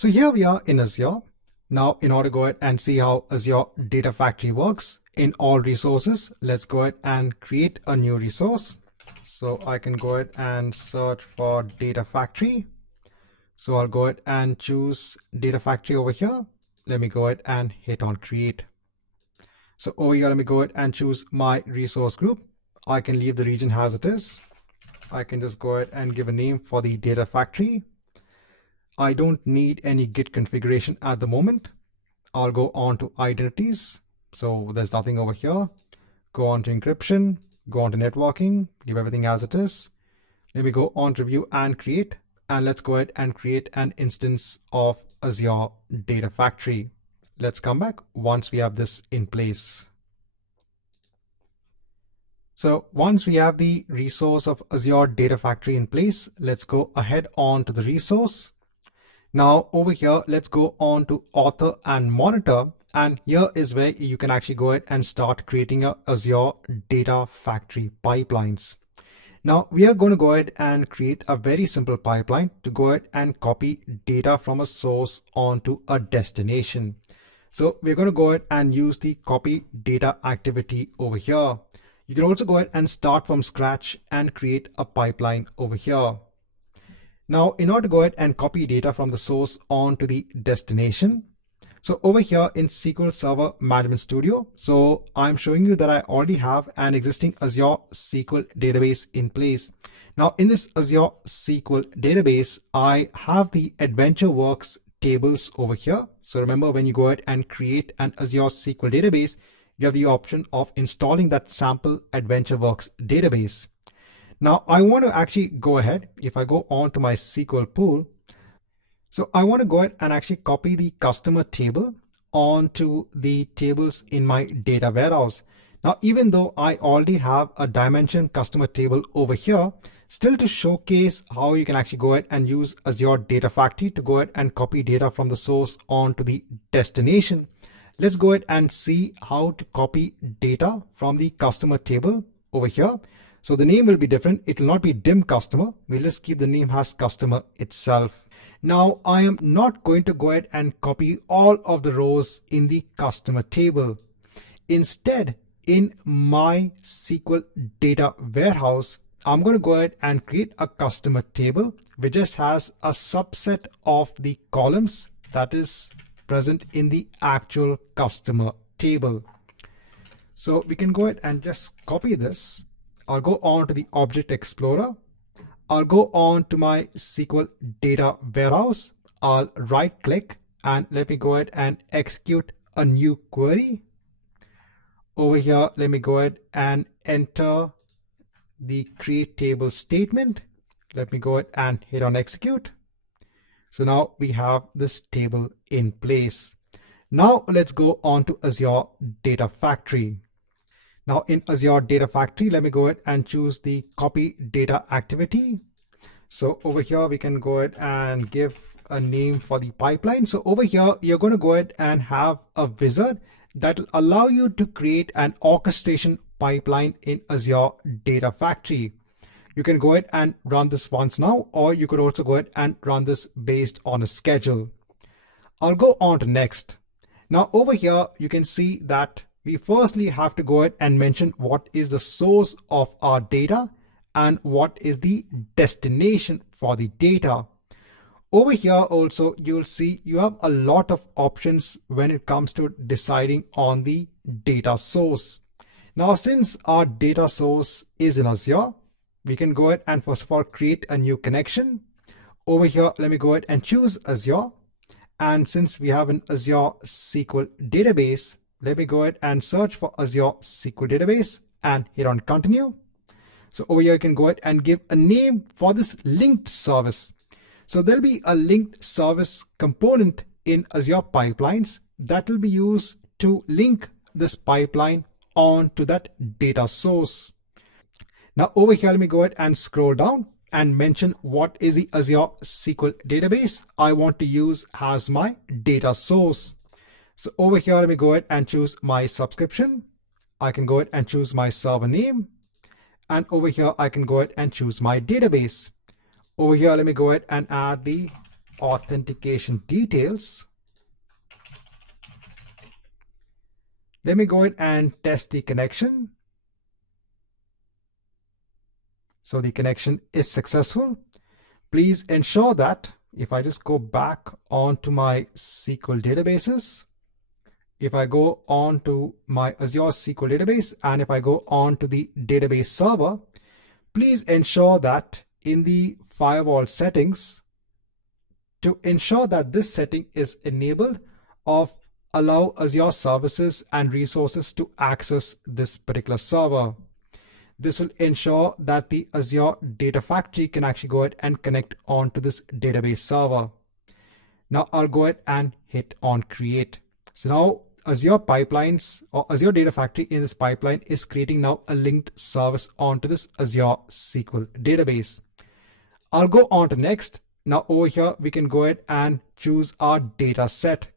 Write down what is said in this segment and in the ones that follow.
So here we are in Azure. Now, in order to go ahead and see how Azure Data Factory works in all resources, let's go ahead and create a new resource. So I can go ahead and search for Data Factory. So I'll go ahead and choose Data Factory over here. Let me go ahead and hit on create. So over here, let me go ahead and choose my resource group. I can leave the region as it is. I can just go ahead and give a name for the Data Factory. I don't need any Git configuration at the moment. I'll go on to identities. So there's nothing over here. Go on to encryption, go on to networking, leave everything as it is. Let me go on to review and create. And let's go ahead and create an instance of Azure Data Factory. Let's come back once we have this in place. So once we have the resource of Azure Data Factory in place, let's go ahead on to the resource. Now over here, let's go on to author and monitor. And here is where you can actually go ahead and start creating a Azure Data Factory pipelines. Now we are going to go ahead and create a very simple pipeline to go ahead and copy data from a source onto a destination. So we're going to go ahead and use the copy data activity over here. You can also go ahead and start from scratch and create a pipeline over here. Now, in order to go ahead and copy data from the source onto the destination, so over here in SQL Server Management Studio, so I'm showing you that I already have an existing Azure SQL database in place. Now, in this Azure SQL database, I have the AdventureWorks tables over here. So remember, when you go ahead and create an Azure SQL database, you have the option of installing that sample AdventureWorks database. Now I want to actually go ahead, if I go on to my SQL pool, so I want to go ahead and actually copy the customer table onto the tables in my data warehouse. Now, even though I already have a dimension customer table over here, still to showcase how you can actually go ahead and use Azure Data Factory to go ahead and copy data from the source onto the destination. Let's go ahead and see how to copy data from the customer table over here. So the name will be different. It will not be dim customer. We'll just keep the name as customer itself. Now I am not going to go ahead and copy all of the rows in the customer table. Instead, in my SQL data warehouse, I'm going to go ahead and create a customer table which just has a subset of the columns that is present in the actual customer table. So we can go ahead and just copy this. I'll go on to the Object Explorer. I'll go on to my SQL data warehouse. I'll right click and let me go ahead and execute a new query. Over here, let me go ahead and enter the create table statement. Let me go ahead and hit on execute. So now we have this table in place. Now let's go on to Azure Data Factory. Now in Azure Data Factory, let me go ahead and choose the copy data activity. So over here, we can go ahead and give a name for the pipeline. So over here, you're going to go ahead and have a wizard that will allow you to create an orchestration pipeline in Azure Data Factory. You can go ahead and run this once now, or you could also go ahead and run this based on a schedule. I'll go on to next. Now over here, you can see that we firstly have to go ahead and mention what is the source of our data and what is the destination for the data. Over here also, you'll see you have a lot of options when it comes to deciding on the data source. Now, since our data source is in Azure, we can go ahead and first of all create a new connection. Over here, let me go ahead and choose Azure. And since we have an Azure SQL database, let me go ahead and search for Azure SQL database and hit on continue. So over here, you can go ahead and give a name for this linked service. So there'll be a linked service component in Azure pipelines that will be used to link this pipeline onto that data source. Now over here, let me go ahead and scroll down and mention what is the Azure SQL database I want to use as my data source. So over here, let me go ahead and choose my subscription. I can go ahead and choose my server name. And over here, I can go ahead and choose my database. Over here, let me go ahead and add the authentication details. Let me go ahead and test the connection. So the connection is successful. Please ensure that if I just go back onto my SQL databases, if I go on to my Azure SQL database, and if I go on to the database server, please ensure that in the firewall settings, to ensure that this setting is enabled of allow Azure services and resources to access this particular server. This will ensure that the Azure Data Factory can actually go ahead and connect onto this database server. Now I'll go ahead and hit on create. So now Azure pipelines or Azure Data Factory in this pipeline is creating now a linked service onto this Azure SQL database. I'll go on to next. Now over here, we can go ahead and choose our data set.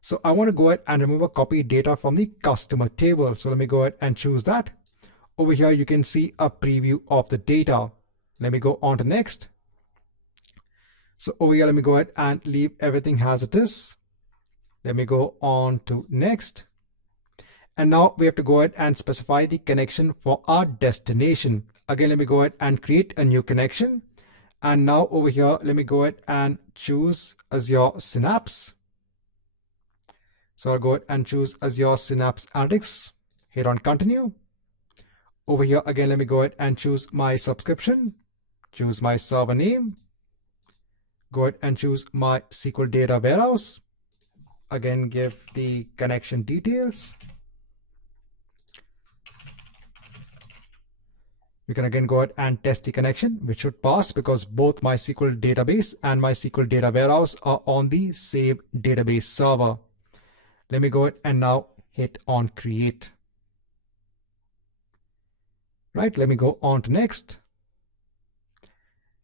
So I want to go ahead and remove a copy data from the customer table. So let me go ahead and choose that. Over here, you can see a preview of the data. Let me go on to next. So over here, let me go ahead and leave everything as it is. Let me go on to next. And now we have to go ahead and specify the connection for our destination. Again, let me go ahead and create a new connection. And now over here, let me go ahead and choose Azure Synapse. So I'll go ahead and choose Azure Synapse Analytics. Hit on continue. Over here, again, let me go ahead and choose my subscription. Choose my server name. Go ahead and choose my SQL data warehouse. Again, give the connection details. You can again go ahead and test the connection, which should pass because both my SQL database and my SQL data warehouse are on the same database server. Let me go ahead and now hit on create. Right, let me go on to next.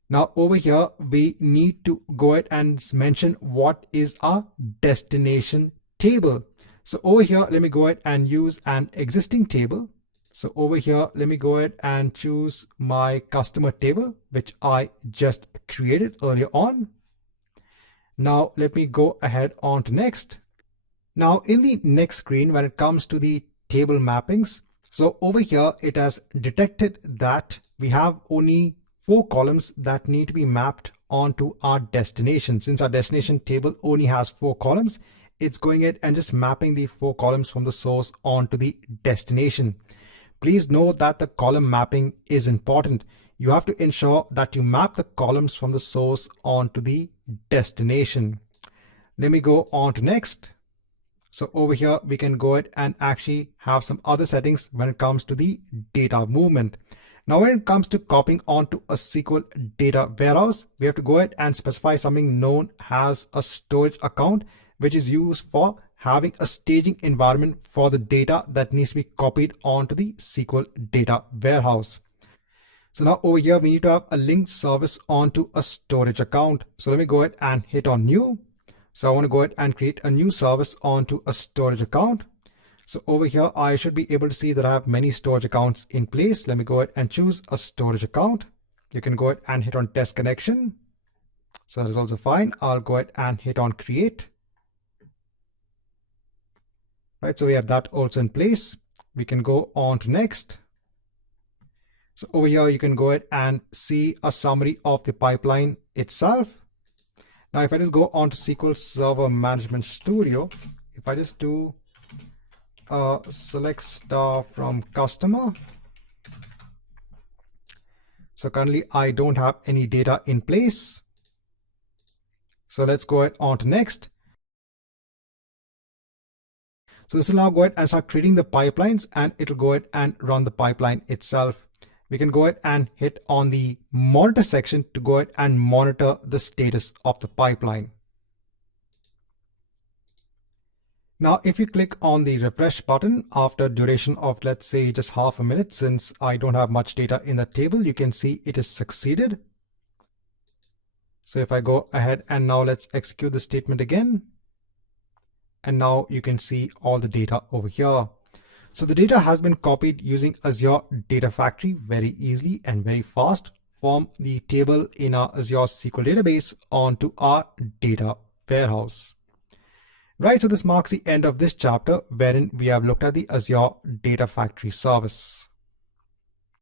Now over here, we need to go ahead and mention what is our destination table. So over here, let me go ahead and use an existing table. So over here, let me go ahead and choose my customer table, which I just created earlier on. Now let me go ahead on to next. Now in the next screen, when it comes to the table mappings, so over here, it has detected that we have only 4 columns that need to be mapped onto our destination. Since our destination table only has 4 columns, it's going ahead and just mapping the 4 columns from the source onto the destination. Please note that the column mapping is important. You have to ensure that you map the columns from the source onto the destination. Let me go on to next. So over here, we can go ahead and actually have some other settings when it comes to the data movement. Now, when it comes to copying onto a SQL data warehouse, we have to go ahead and specify something known as a storage account, which is used for having a staging environment for the data that needs to be copied onto the SQL data warehouse. So now over here, we need to have a linked service onto a storage account. So let me go ahead and hit on new. So I want to go ahead and create a new service onto a storage account. So over here, I should be able to see that I have many storage accounts in place. Let me go ahead and choose a storage account. You can go ahead and hit on test connection. So that is also fine. I'll go ahead and hit on create. Right, so we have that also in place. We can go on to next. So over here, you can go ahead and see a summary of the pipeline itself. Now, if I just go on to SQL Server Management Studio, if I just do select star from customer. So currently I don't have any data in place. So let's go ahead on to next. So this will now go ahead and start creating the pipelines, and it'll go ahead and run the pipeline itself. We can go ahead and hit on the monitor section to go ahead and monitor the status of the pipeline. Now, if you click on the refresh button after duration of, let's say, just half a minute, since I don't have much data in the table, you can see it is succeeded. So if I go ahead and now let's execute the statement again. And now you can see all the data over here. So the data has been copied using Azure Data Factory very easily and very fast. from the table in our Azure SQL database onto our data warehouse. Right, so this marks the end of this chapter wherein we have looked at the Azure Data Factory service.